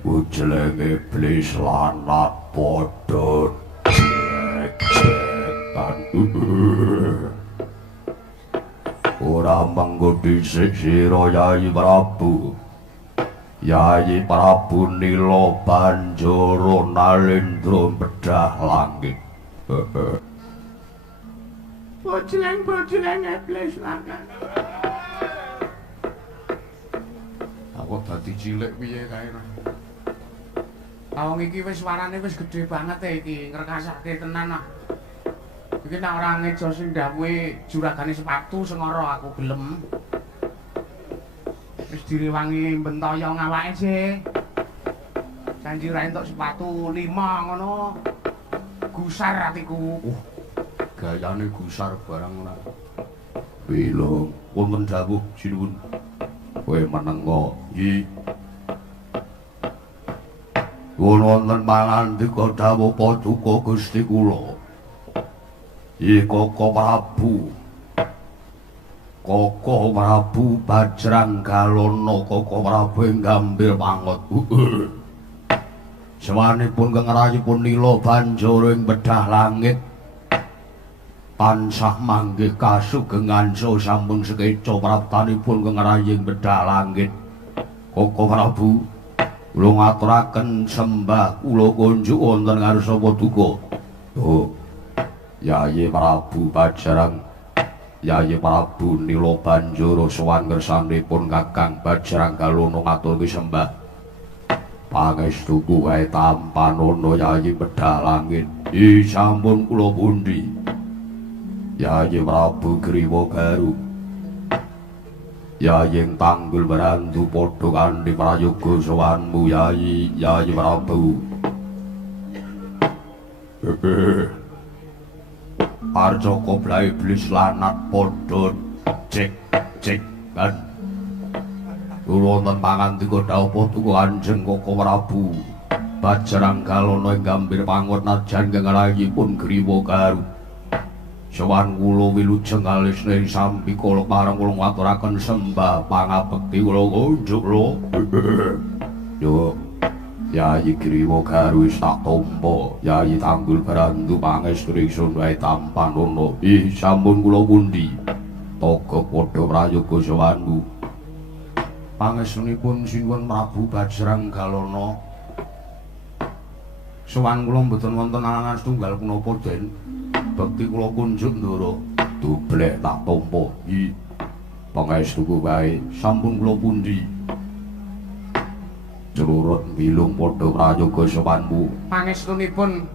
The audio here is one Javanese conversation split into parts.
Bujeleng iblis lanat padha cek-cekan. Ora mengko dhisik sira Yai Prabu. Yai Prabu Nila Banjara Nalendra bedah langit. Bujeleng iblis lanat. Kok dadi cilik piye kae. Wong iki wis warane wis gedhe banget iki, ngrekasake tenan ah. Iki nek ora ngejo sing dawuhe juragane sepatu sengara aku gelem. Wis direwangi bentoyo ngawake sih. Janji ra entuk sepatu 5 ngono. Gusar atiku. Gayane gusar barang ora. Bilo wonten dawuh sinuwun. Kowe menengo iki wonten pangandika dawuh Paduka Gusti kula Koko Prabu Bajranggalana Koko Prabu ing gambir pangot sawanipun kengrayipun Nila Banjara ing bedah langit tansah manggih kasugengan sampun sekeca praptanipun kengraying bedah langit. Koko Prabu kula ngaturaken sembah kula kunjuk wonten ngarsa Paduka. Oh, Yai Prabu Bajrang, Yai Prabu Nila Banjara sowan ngersanipun Kakang Bajranggalana ngaturke sembah. Pangestuku wae tampanana Yai bedah langit. Sampun kula pundi? Yai Prabu Griwa Garu, Yai Tanggul Barandu padha kanthi prayoga sowanmu Yai Prabu. Arca Kobra Iblis lanat padha cek kan. Kula wonten pangandika dawuh Paduka Kanjeng Koko Prabu Bajranggalana ing gambir pangot najan kengrayipun Griwa Garu. Sowan kula wilujeng kalisne sambi kala pareng kula ngaturaken sembah pangabekti kula kunjuk lho. Yo Yai Griwa Garu wis tak tampa, Yai Tanggul Barandu pangestu ingsun wae tampanana. Sampun kula pundi? Toga padha prayoga sowanmu. Pangestunipun sinuwun Prabu Bajranggalana. Sowan kula mboten wonten alangan setunggal punapa den. Bekti kula kunjuk ndara dublek tak tampa. Pangestuku wae sampun kula pundi? Curut bilung padha prayoga sowanmu. Pangestunipun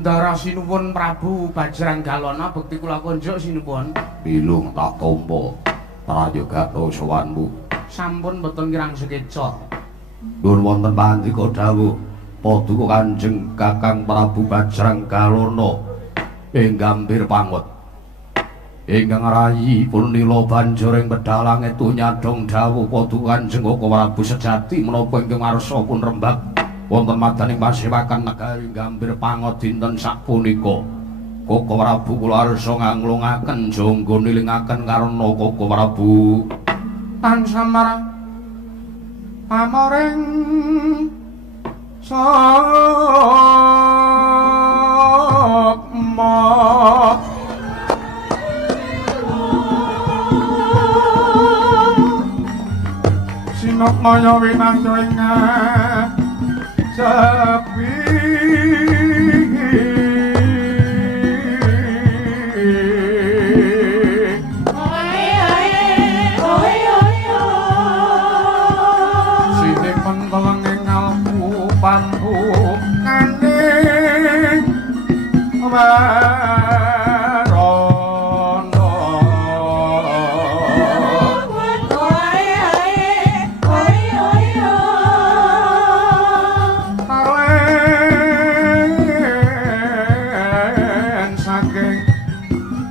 ndara sinuwun Prabu Bajranggalana bekti kula kunjuk sinuwun. Bilung tak tampa prayoga sowanmu. Sampun mboten kirang sekeca. Nuwun wonten pandika dawuh Paduka Kanjeng Kakang Prabu Bajranggalana ing gambir pangot ingkang rayipun Nila Banjara ing bedah langit nyadong dawuh Paduka Kanjeng Koko Prabu sejati menapa ingkang ngarsa pun rembag wonten madaning pasewakan negari gambir pangot dinten sapunika. Koko Prabu kula arsa nganglungaken jangga nilingaken karna Koko Prabu tansah marang pamoring Sokma Sinokmaya winanto ing sepi Pampu kaning marono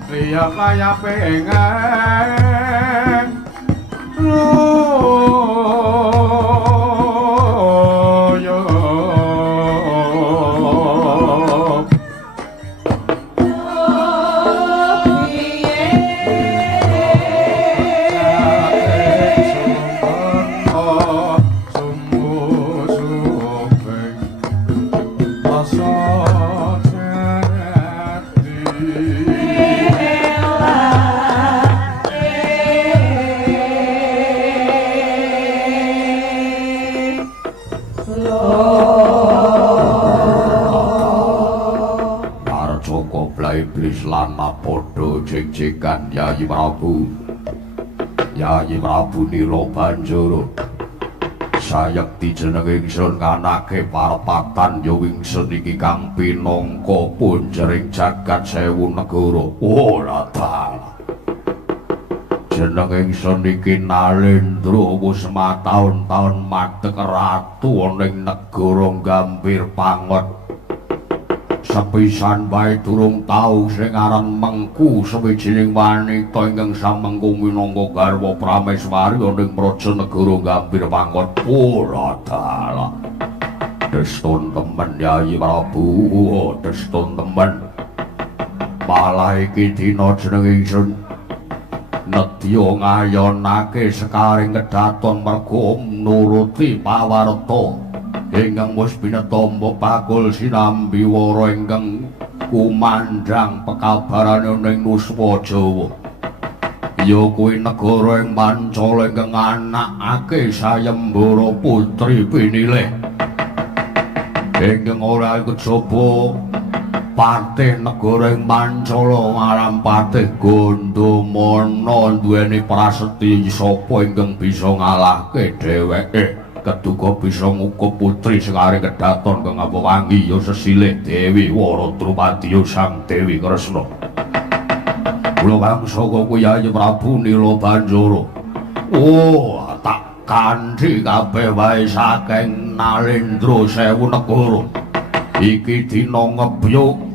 Liya pengen iblis lana podo jek-jekan Yayi Prabu Nila Banjara sayekti jeneng ingsun kanake parpatan ya wingsun iki kang pinangka punjering jagat 1000 negara ora dalah jeneng ingsun iki Nalendra wis mataun-taun madheg ratu ana ing negara Gambir Pangot sepisan bae durung tau sing aran Mengku sawijining wanita ingkang samengku minangka garwa Prameswari ana ing Prajanegara Gambir Pangot ora dalah destun temen Yayi Prabu destun temen malah iki dina jeneng ingsun nedya ngayonake sekaring kedaton merga nuruti pawarta ingkang wis pinetamba bakul sinambi wara ingkang kumandhang pekabarane ning Nuswa Jawa ya kuwi negara ing Pancala ingkang anakake Sayembara Putri Pinilih ingkang ora kejaba patih negara ing Pancala ngaran patih Gandamana duweni prasetya sapa ingkang bisa ngalahke dheweke keduga bisa ngukup putri sekaring kedaton kang wangi ya sesilih Dewi Waradrapati Sang Dewi Kresna kula wangsa kuwi Yayi Prabu Nila Banjara tak kanthi kabeh wae saking Nalendra 1000 negara iki dina ngebyuk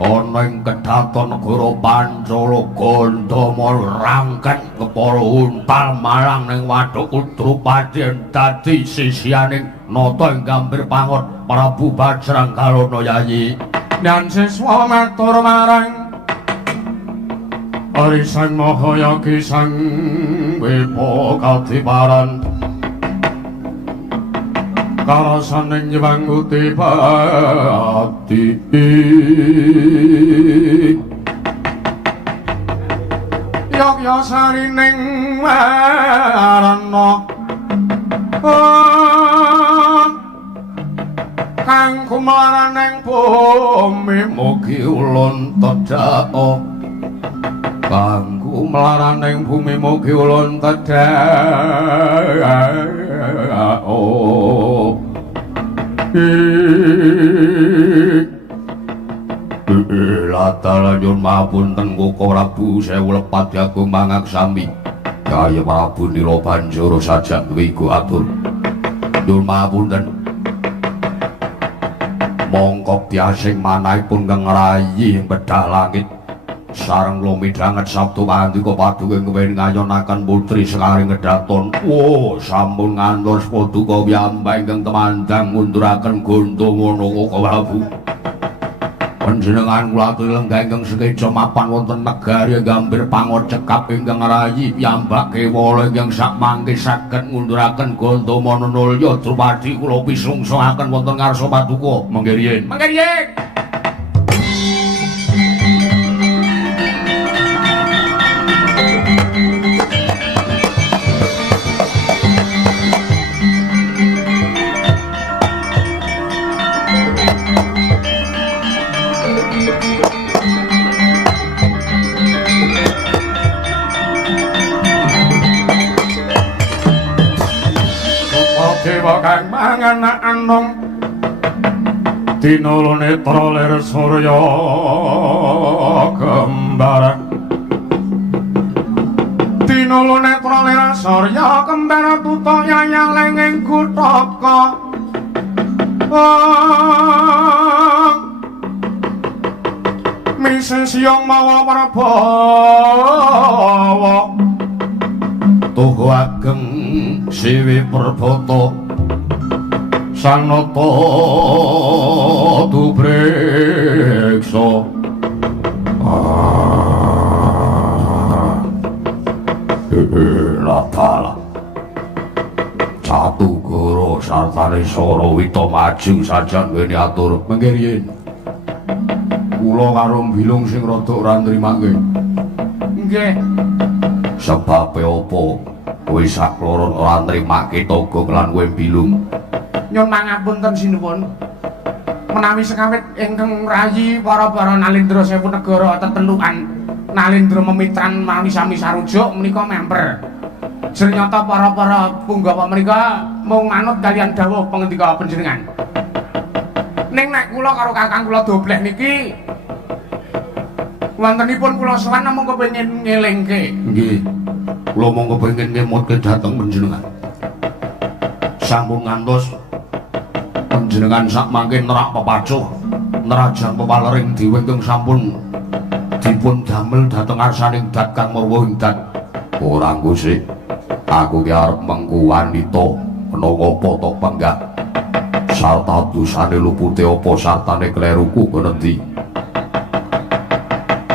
ana ing kedaton negara Pancala Gandamana rangken kepara untal malang ning Waduk Udrapati dadi sisianing nata ing Gambir Pangot Prabu Bajrangalana Yayi dan siswa matur marang Ari Sang Mahayagi Sang Wipakatiparan karasaning nywanguti pati yogya sarining warana kang kumaraning bumi mugi ulun tedhak kang kumaraning bumi mugi ulun tedhak Latala nyun mapunten Koko Prabu sewu lepat jagung mangaksami Yayi Prabu Nila Banjara sajak wiku atur nyun mapunten mongkok tiasing manahipun kang rayi bedah langit sareng lumidhanget sabtu pandika paduka kewen ngayonaken putri sekaring kedaton sampun ngantos paduka piyambak ingkang temandang ngunduraken Gandamana Koko Prabu panjenengan kula aturi lenggah ingkang sekeca mapan wonten negari Gambir Pangot cekap ingkang rayi piyambak kewala ingkang sakmangke saged ngunduraken Gandamana Nulya Drupadi kula pisungsaaken wonten ngarsa paduka mangke riyen Dewa kang mangan anom Dina netra lir surya kembar Dina netra lir surya kembar tuta yayang ing kutaka Misi siang mawa Prabawa Tuhu ageng siwi perboto Sanata dubreksa Latala Catu Guru sartane Sora Wita maju sajan ngene atur mengke riyen kula karo Bilung sing rada ora nrimake nggih sebabe apa kowe sakloron ora nrimake toga kelan kowe Bilung nyun mangapunten sinuwun menawi sekawit ingkang rayi para Nalendra Sewu Negara tetelukan Nalendra memitran mawi sami sarujuk menika member. Ternyata para punggawa menika mung manut kalian dawuh pangendika panjenengan. Ning nek kula karo kakang kula dobleh niki wontenipun kula sowan namung kepengin ngelingke. Nggih. Kula mung kepengin ngemutke dhateng panjenengan. Sampun ngantos panjenengan sak mangke nerak pepacuh, nerajang pepalering dhewe ingkang sampun dipun damel dhateng arsaning dat kang marwa ing dat. Ora ngusik. Aku ki arep mengku wanita menapa to panggah. Sarta dosane lupute apa sartane kleruku ngendi.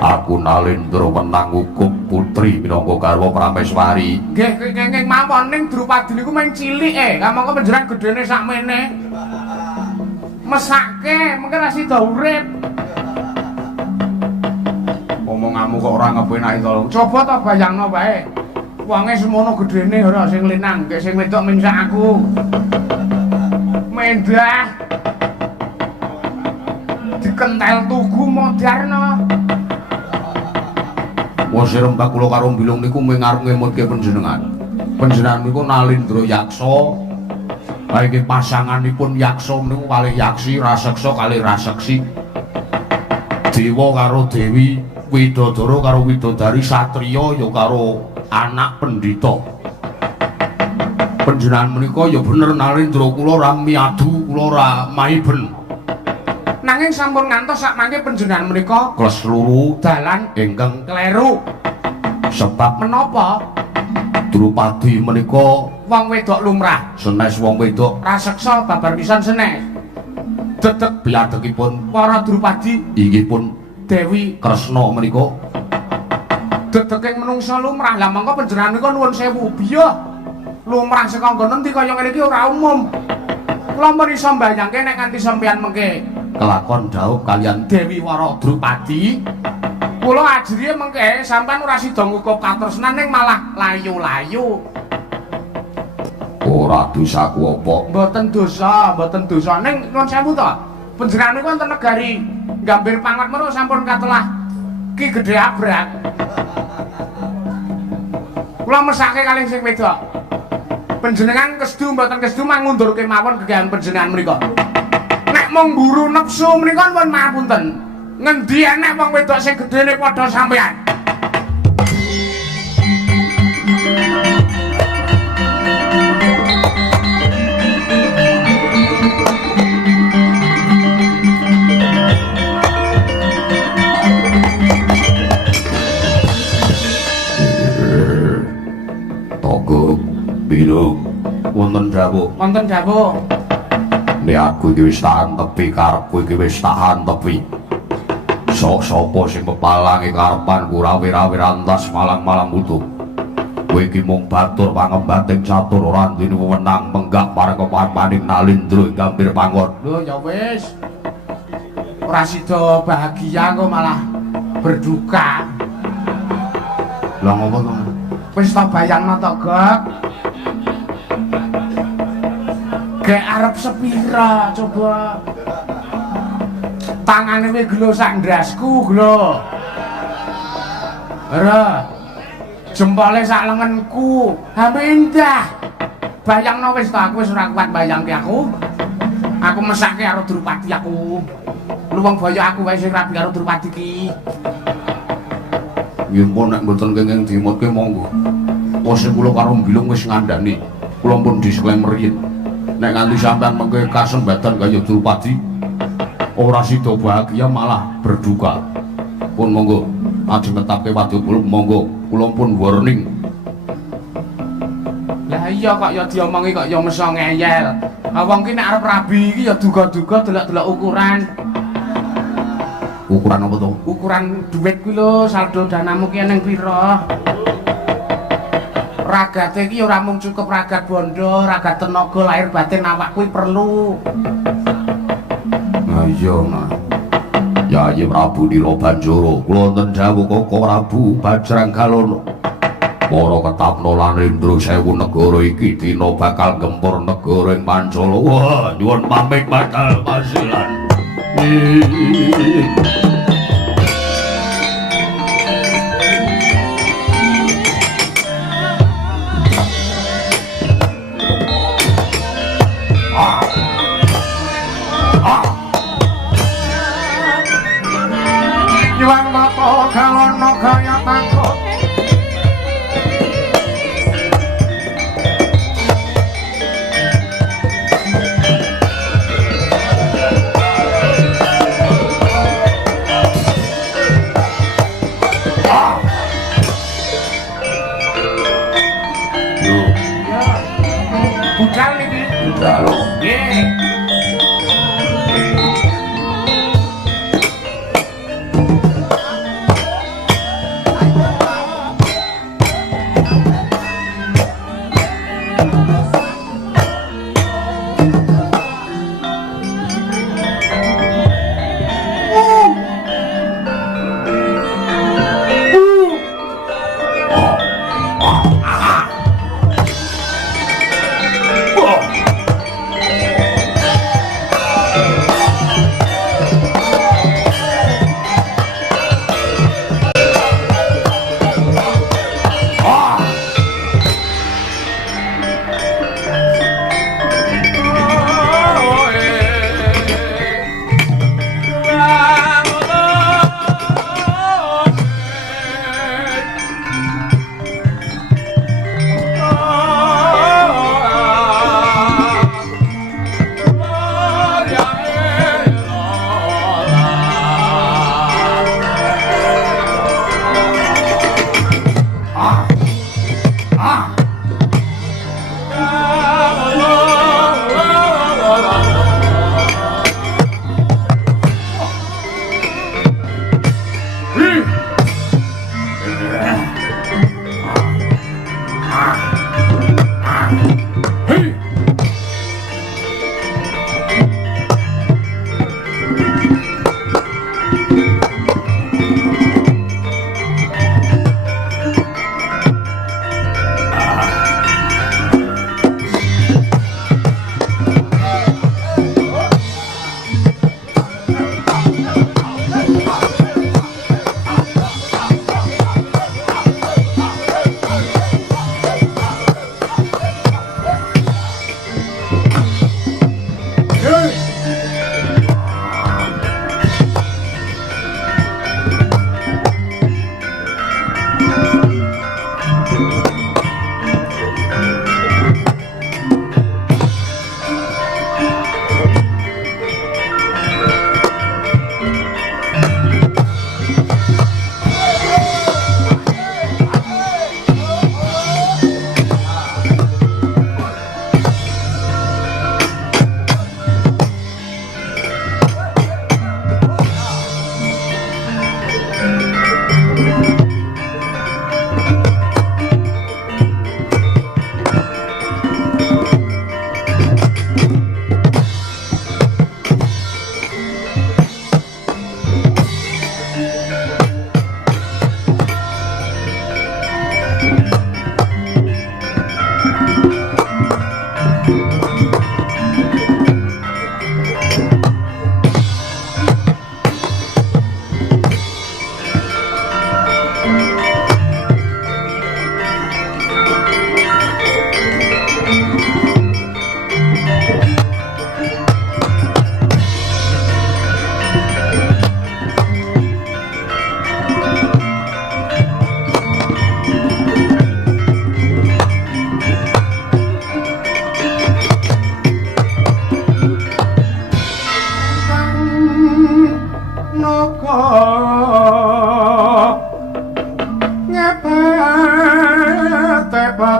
Aku Nalendra menang hukum putri minangka garwa Prameswari. Nggih kenging mawon ning Drupadi niku mung cilik kamangka panjenengan gedene sakmene. Mesake mengke ra sida urip. Omonganmu kok ora ngepenaki to. Coba to bayangno wae. Wonge semono gedene ora sing linang, nggih sing wedok minsak aku. Mendah. Dikentel tugu moderno. Wong rembak kula karo Bilung niku mung arep ngemutke panjenengan. Panjenengan niku Nalendra Yaksa. Baik pasanganipun Yaksa niku kalih Yaksi, Raseksa kalih Raseksi. Dewa karo Dewi, Widodara karo Widodari, Satriya ya karo anak pendhita. Panjenengan menika ya bener Nalendra kula ora miadu, kula ora maiben. Nanging sampun ngantos sak mangke panjenengan menika klesruru dalan ingkang kleru. Sebab menapa? Drupadi menika wong wedok lumrah, senes wong wedok raseksa babar pisan senes. Dedeg biadekipun para Drupadi inggih pun Dewi Kresna menika dedeging menungsa lumrah. Lah mangka panjenengan menika nuwun sewu biya. Lumrah saka nggon endi kaya ngene iki ora umum. Kula mun iso mbayangke nek nganti sampeyan mengke kelakon dhaup kalian Dewi Wara Drupadi, kula ajriye mengke sampeyan ora sida ngukup katresnan ning malah layu-layu. Ora dosaku apa? Mboten dosa ning nuwun sewu to. Panjenengan niku wonten negari Gambir Pangat menawa sampun katelah Ki Gedhe Abrak. Kula mesake kalih sing wedok. Panjenengan kestu mboten kestu mangundurke mawon kegiatan panjenengan menika. Nek mung mburu nepsu menika nuwun mapunten. Ngendi enek wong wedok sing gedene padha sampean? Togo Bilung wonten dawuh. Wonten dawuh. Nek aku iki wis tahan tepi karepku iki wis tahan tepi. Sapa sing pepalangi karepanku rawe-rawe rantas malang-malang mutu. Kowe iki mung batur pangembating catur ora ndine wewenang menggak marang keparpaning Nalendra Gambir Pangot. Lho ya wis. Ora sida bahagia kok malah berduka. Lah ngopo to? Wis tak bayangno to, Gok. Gek arep sepira coba. Tangane wis gelo sak ndrasku, gelo. Ora. Jempole sak lengenku. Hamindah. Bayangno wis to aku wis ora kuat bayangke aku. Aku mesake karo Drupadi aku. Luwung boyo aku wae sing rabi karo Drupadi ki. Yen pun nek mboten kenging dimutke monggo. Wis kula karo Bilung wis ngandhani. Kula pun disclaimer yen nek nganti sampean mengke kasembatan kaya Drupadi ora sida bahagia malah berduka. Pun monggo ajeng netapke wadya monggo kula pun warning. Lah iya kok ya diomongi kok ya meso ngeyel. Wong ki nek arep rabi iki ya duga-duga delok-delok ukuran. Ukuran apa to? Ukuran dhuwit kuwi lho, saldo danamu ki ning pira? Ragate iki ora mung cukup ragat bondo, ragat tenaga lahir batin awak kuwi perlu. Nah iya, nah. Yayi Prabu Nila Banjara, kula wonten dawuh Koko Prabu Bajranggalono. Para ketapna lan Indra Sewu negara iki dina bakal gempur negara ing Pancala. Wah, nyuwun pamit batal pasilan. Yuang mata galono gaya tangkut. Budal niki. Budal. Nggih.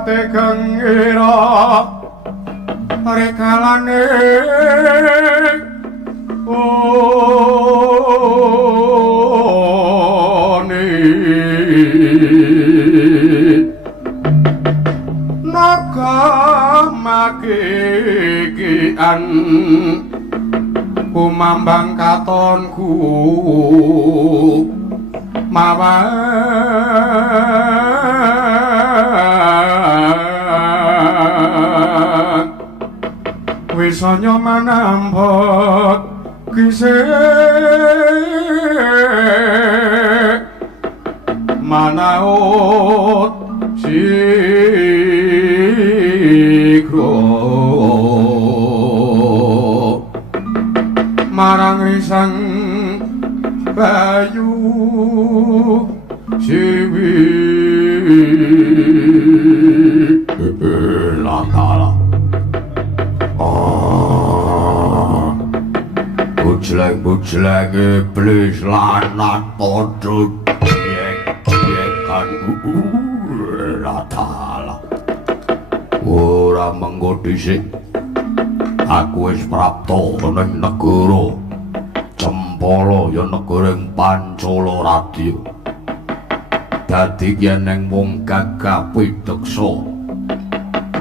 pate gengira rekalane naga makikian kumambang katonku mawan wisanya manambot kisik manaut sikro marang risang bayu siwi latala bujleng iblis lanat podot yek-yekan latala ora mengko dhisik aku wis prapta ning negara Cempala ya negara Pancala Radya dadi yen ning wong gagah pideksa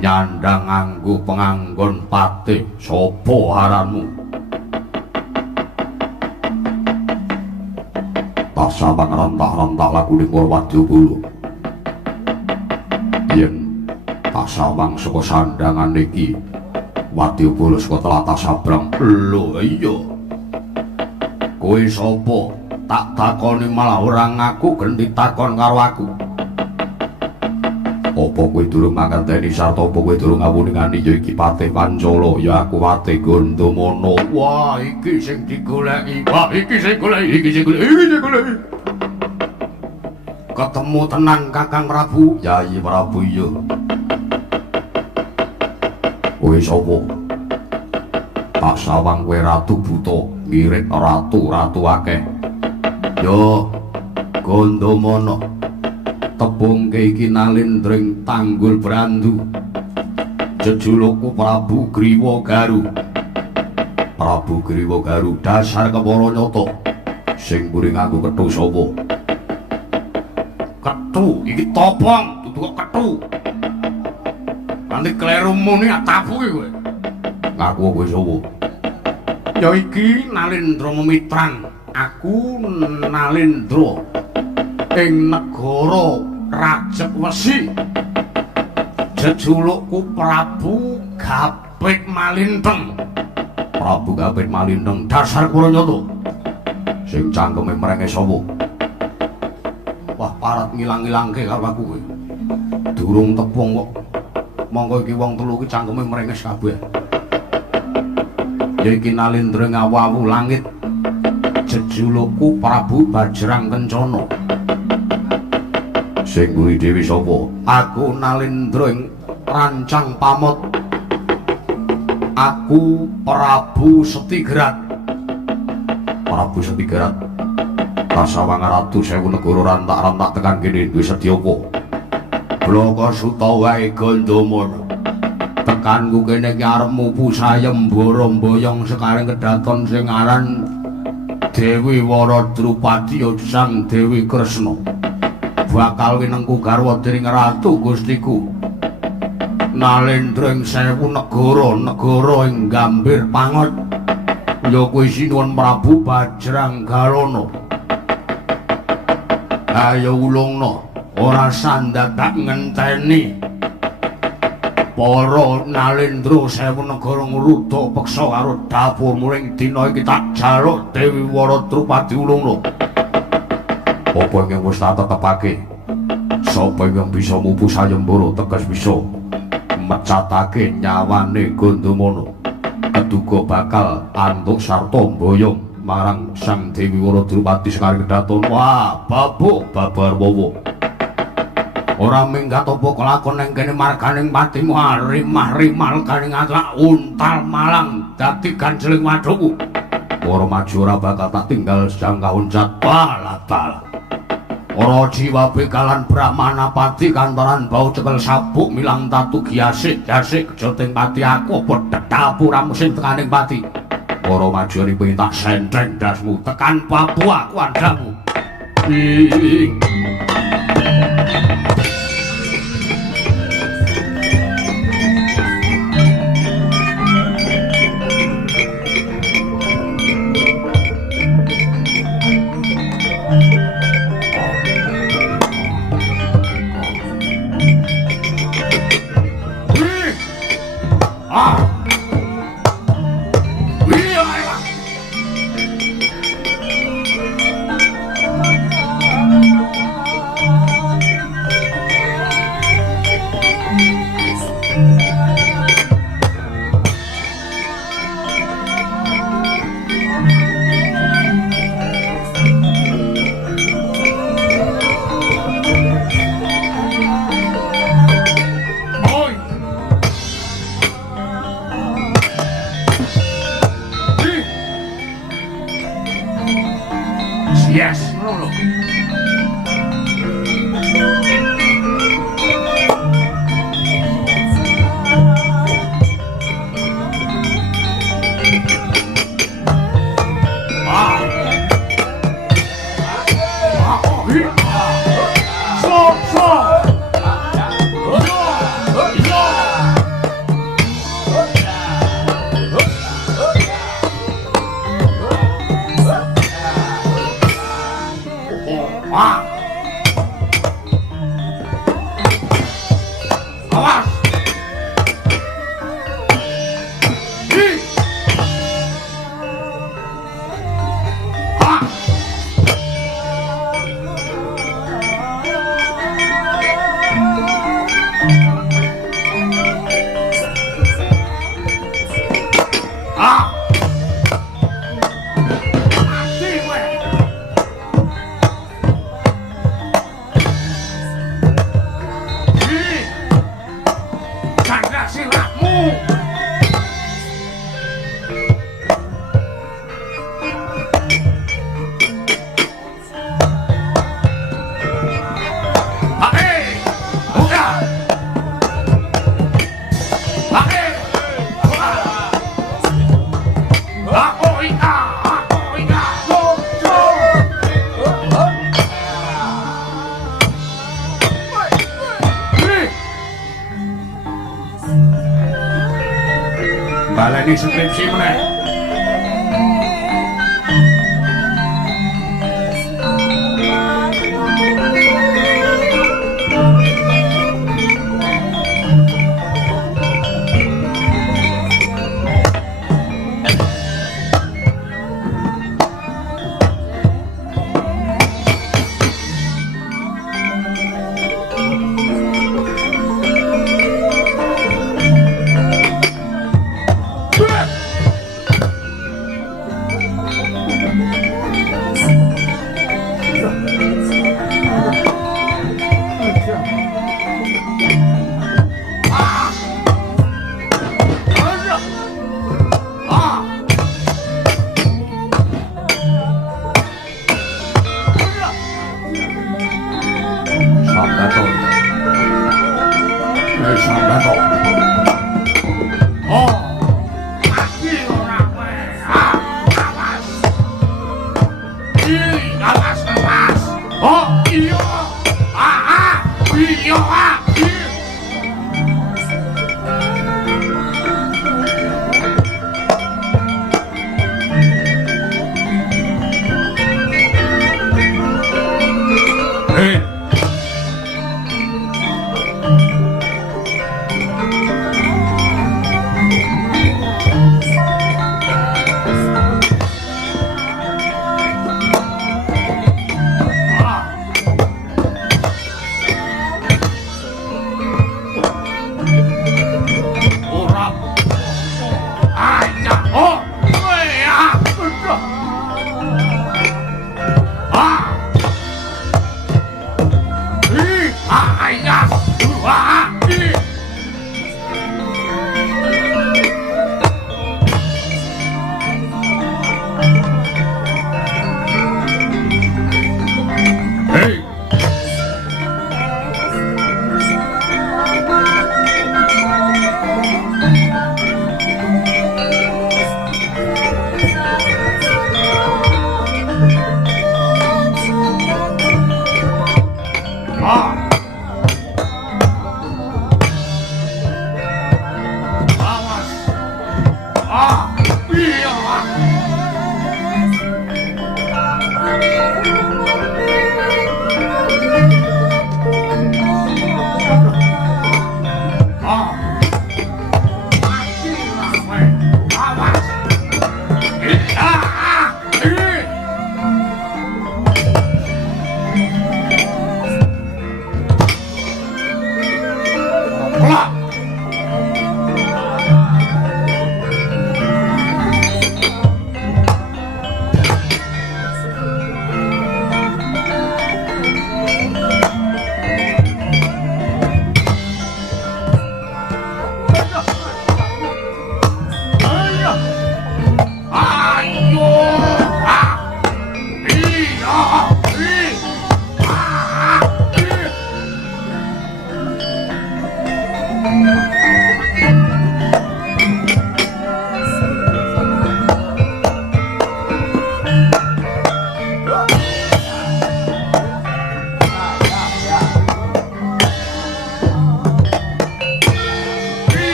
nyandang nganggo penganggon patih sapa aranmu tasa pangrentah-rentah laku ning Wadyabala yen tasawang saka sandangan iki Wadyabala saka tlatah sabrang lho iya kowe sapa tak takoni malah ora ngaku genti takon karo aku apa kowe durung mangkateni sarta apa kowe durung ngawuningani ya iki Patih Pancala ya aku Patih Gandamana wah iki sing digoleki ketemu tenan Kakang Prabu Yayi Prabu iya kowe sapa tak sawang kowe ratu buta ngirit ratu akeh yo Gandamana tebungke iki nalindring tanggul brandu jejulukku Prabu Griwa Garu dasar kepara nyata sing mburi nganggo kethu sapa kethu iki topong dudu kok kethu nanti kleru muni atapu kowe ngaku kowe sapa ya iki Nalendra Memitran aku Nalendra ing negara Rajek Wesi jejulukku Prabu Gapit Malinteng dasar kula nyata sing cangkeme mrenge sapa wah parat ngilang-ilangke karo aku kowe durung tepung kok monggo iki wong telu iki cangkeme mrenges kabeh ya iki Nalendra ngawu langit jejulukku Prabu Bajrang Kencana sing kuwi dhewe sapa aku Nalendra ing rancang pamot aku Prabu Setigrat Tasawang ratu sewu negara rantak-rantak tekan kene duwe sedya apa Blaka Sutawae Gandamana tekanku kene iki arepmu pusayem mbara-mboyong sekaring kedaton sing aran Dewi Waradrupadi sang Dewi Kresna bakal winengku garwa dening ratu Gustiku Nalendra ing sewu negara ing Gambir Pangot ya kuwi sinuwun Prabu Bajrang Galana ayo ulungna ora sandadak ngenteni para Nalendra sewu negara ngruda peksa karo dapur muring dina iki tak jaluk Dewi Waradrupadi ulungna apa yang wis tak tetepake sapa yang bisa mupu sayembara tegas bisa mecatake nyawane Gandamana keduga bakal antuk sarta mboyong marang Sang Dewi Waradrupadi sekaring kedaton wah babuk babar wowo ora minggat apa kelakon ning kene marganing patimu rimah-rimal kaning atlak untal malang dadi ganjeling wadukku ora maju ora bakal tak tinggal jangka uncat bala-bala Para jiwa begalan Brahmanapati kantoran bau cekel sabuk milang tatu giasik kejoting pati aku pedhetapura musim tekaning pati. Para majuri tak senteng dasmu tekan Papua kuandamu. Yes, no. Baleni skripsi meneh.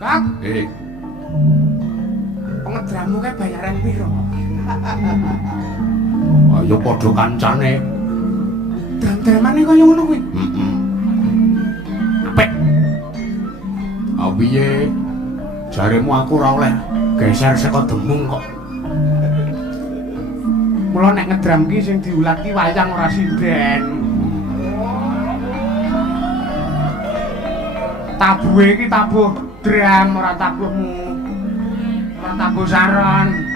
Kak. Pengedramu kae bayaran piro? Ayo padha kancane. Dram-dramane kaya ngono kuwi. Apik. Piye? Jaremu aku ora oleh geser saka demung kok. Mula nek ngedram ki sing diulat ki wayang ora sinden. Tabuhe ki tabuh dram ora tabuhmu. Ora tabuh saron.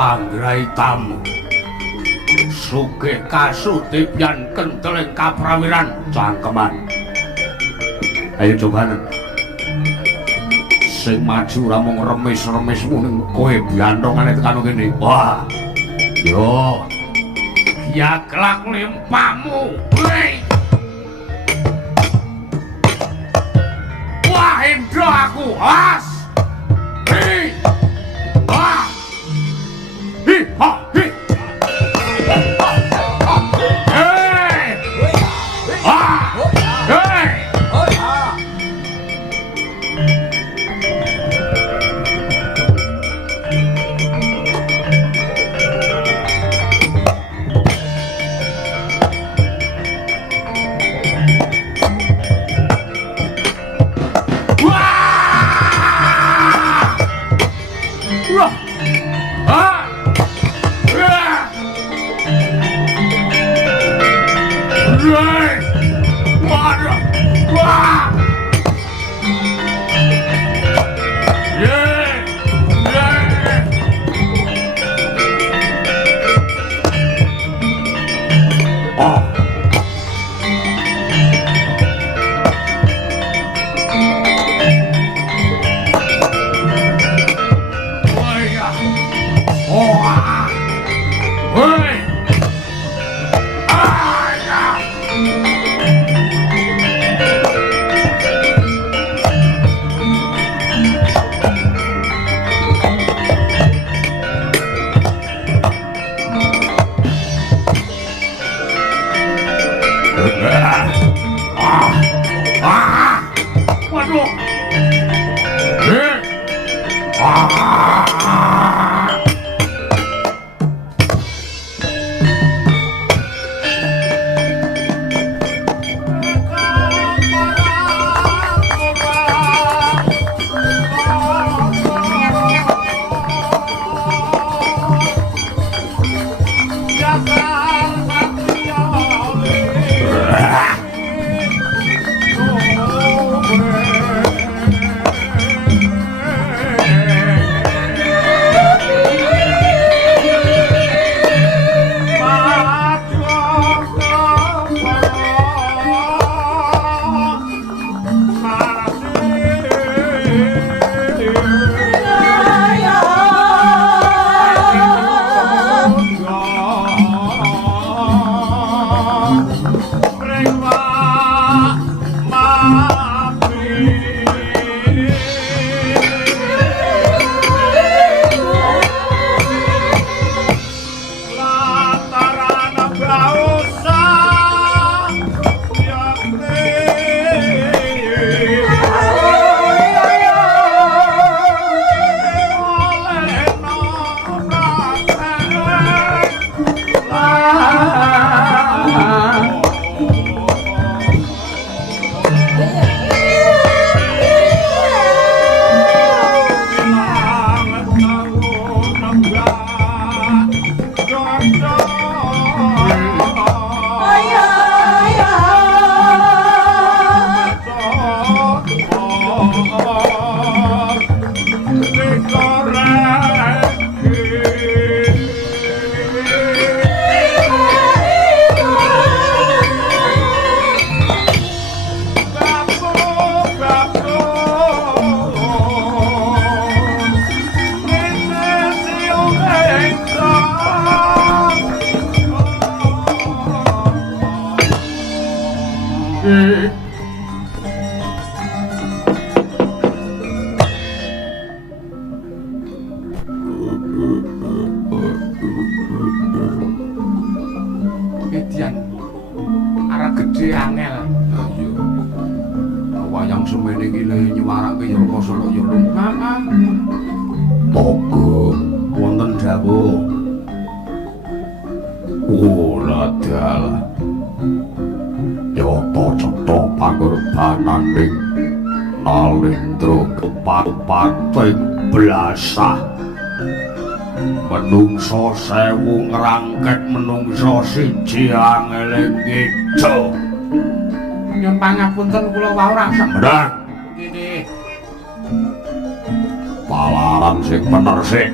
panggrahi tamu sugih kasudipyan kenteling kaprawiran cangkeman. Ayo cobanen sing maju ora mung remis-remis mung kowe biantongane tekan kene. Wah. Yo. Ya kelak limpamu. Hei. Wah, endo aku. As. Hei. Wah. Hi, ha, hi. Hei. Ah. Hei. Edian arek gedhe angel. Ya iya. Wayang semene iki le nyuwarake ya kosok ya lung. Heeh. Monggo wonten dawuh. Ora dalah. Yoto cetha pangorbanan Nalendra kepat-pating blasah. Menungso 1000 ngrangket menungso siji angel ngeco. Nyun pangapunten kula wau ra Sembrang. Nggih. Palaran sing bener sik.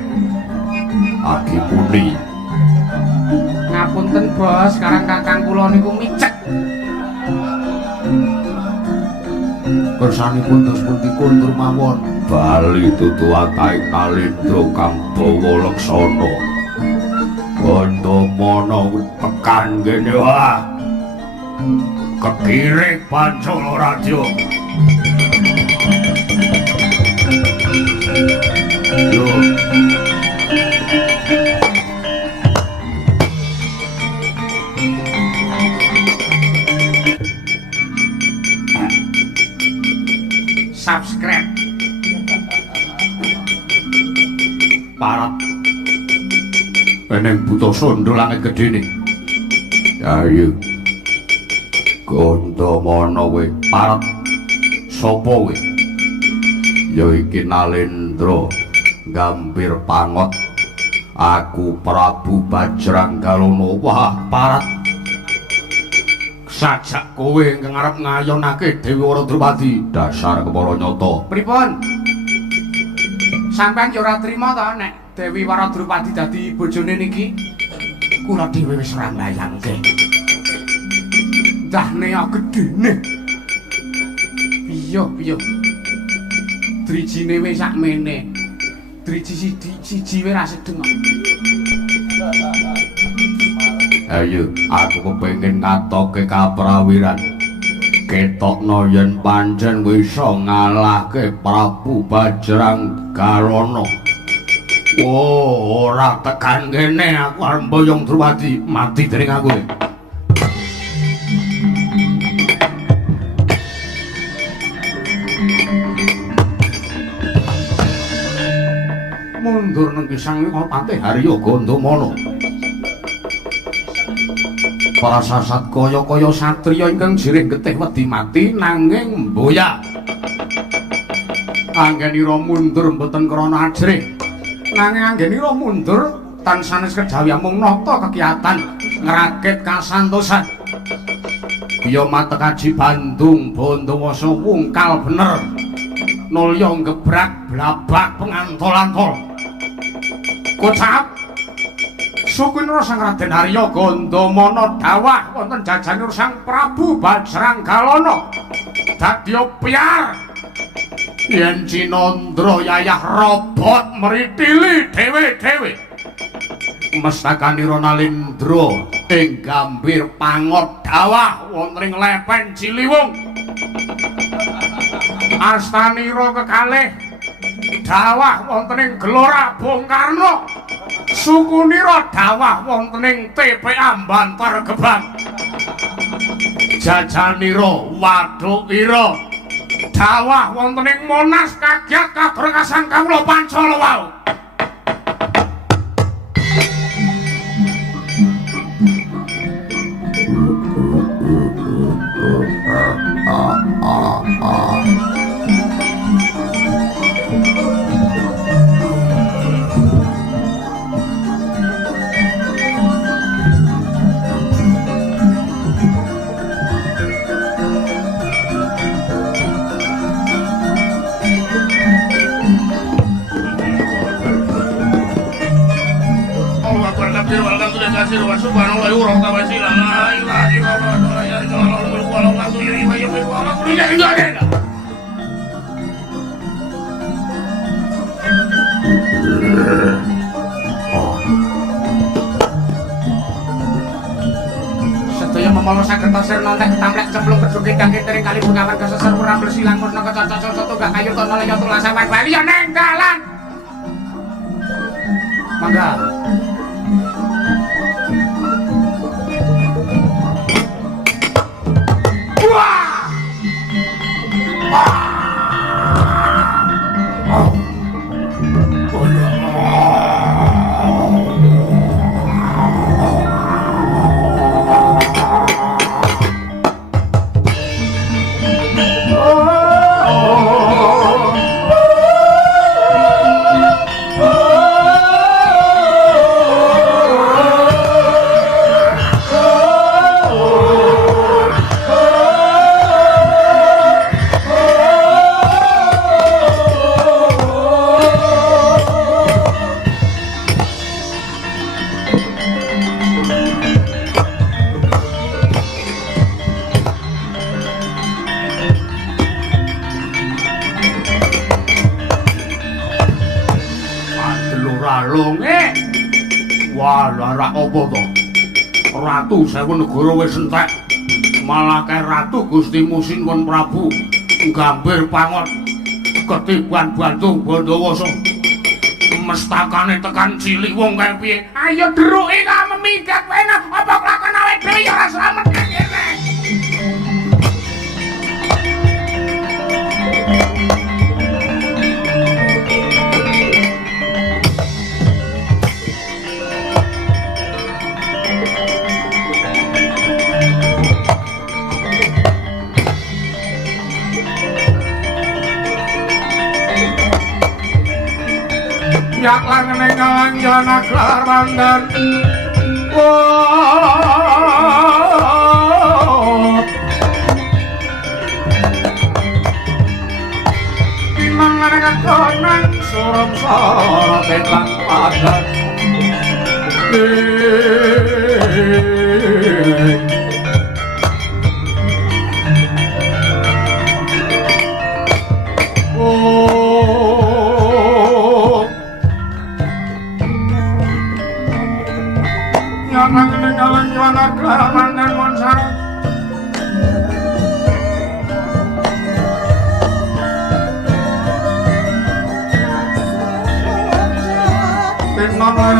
Agi puni. Ngapunten Bos, sekarang kakang kula niku micek. kersanipun dos pundi kundur mawon bali tutu ataing Nalendra kang bawa leksana Gandamana tekan kene wah kekirik Pancala Radya yo subscribe parat eneng buta sondo langit gedene ayo Gandamana we parat sapa we ya iki Nalendra Gambir Pangot aku Prabu Bajranggalana wah parat sajak kowe ingkang arep ngayonake Dewi Waradrupadi dasar kepala nyata pripun sampean yo ora trima to nek Dewi Waradrupadi dadi bojone niki kula dhewe wis ora mbayangke dahne gedene piye drijine wis sakmene driji siji wae ra sedeng ayo aku kepengin ngatoke kaprawiran ketokno yen pancen bisa ngalahke Prabu Bajranggalana ora tekan kene aku arep mboyong Drupadi mati dening aku mundur nang Sang Patih Harya Gandamana para sasat kaya-kaya satriya ingkang jiring getih wedi mati nanging mboya anggenira mundur mboten krana ajrih nanging anggenira mundur tan sanes kejawi mung nata kekiyatan ngrakit kasantosan biya matekaji Bandung Bandawasa wungkal bener nulya gebrak blabak pengantol-antol kocap Sukunira Sang Raden Arya Gandamana dawah wonten jajanipun Sang Prabu Bajranggalana dadya piyar yen Cinandra yayah robot mritili dhewe-dhewe mestakanira Nalendra ing Gambir Pangot dawah wonten ing Lepen Ciliwung astanira kekalih dawah wonten ing Gelora Bung Karno sukunira dawah wonten ing TPA Bantar Gebang jajanira wadukira dawah wonten ing Monas kagiat kadrakasan kawula Pancala wau sedaya memala saged tasir nontek tamlek cemplung kedhuke kangge tering kali Bengawan keseser urang bersilang murna kecocok tunggak kayu tono laya tulasan wae bali ya neng dalan mangga Longe. Wah, lara apa to? Ratu Sewu Negara wis entek. Malah kae Ratu Gusti Musinwon Prabu gambir pangot ketiban Bantung Bandawasa. Mestakane tekan cilik wong kae piye? Ayo druke ka memigat wae apa kelakon awake dhewe ya ora slamet kene. Yak langene ngalanjana klarandan Pinangan konan suram sara petang padan Nang nyana klaman dan monsar Pinangan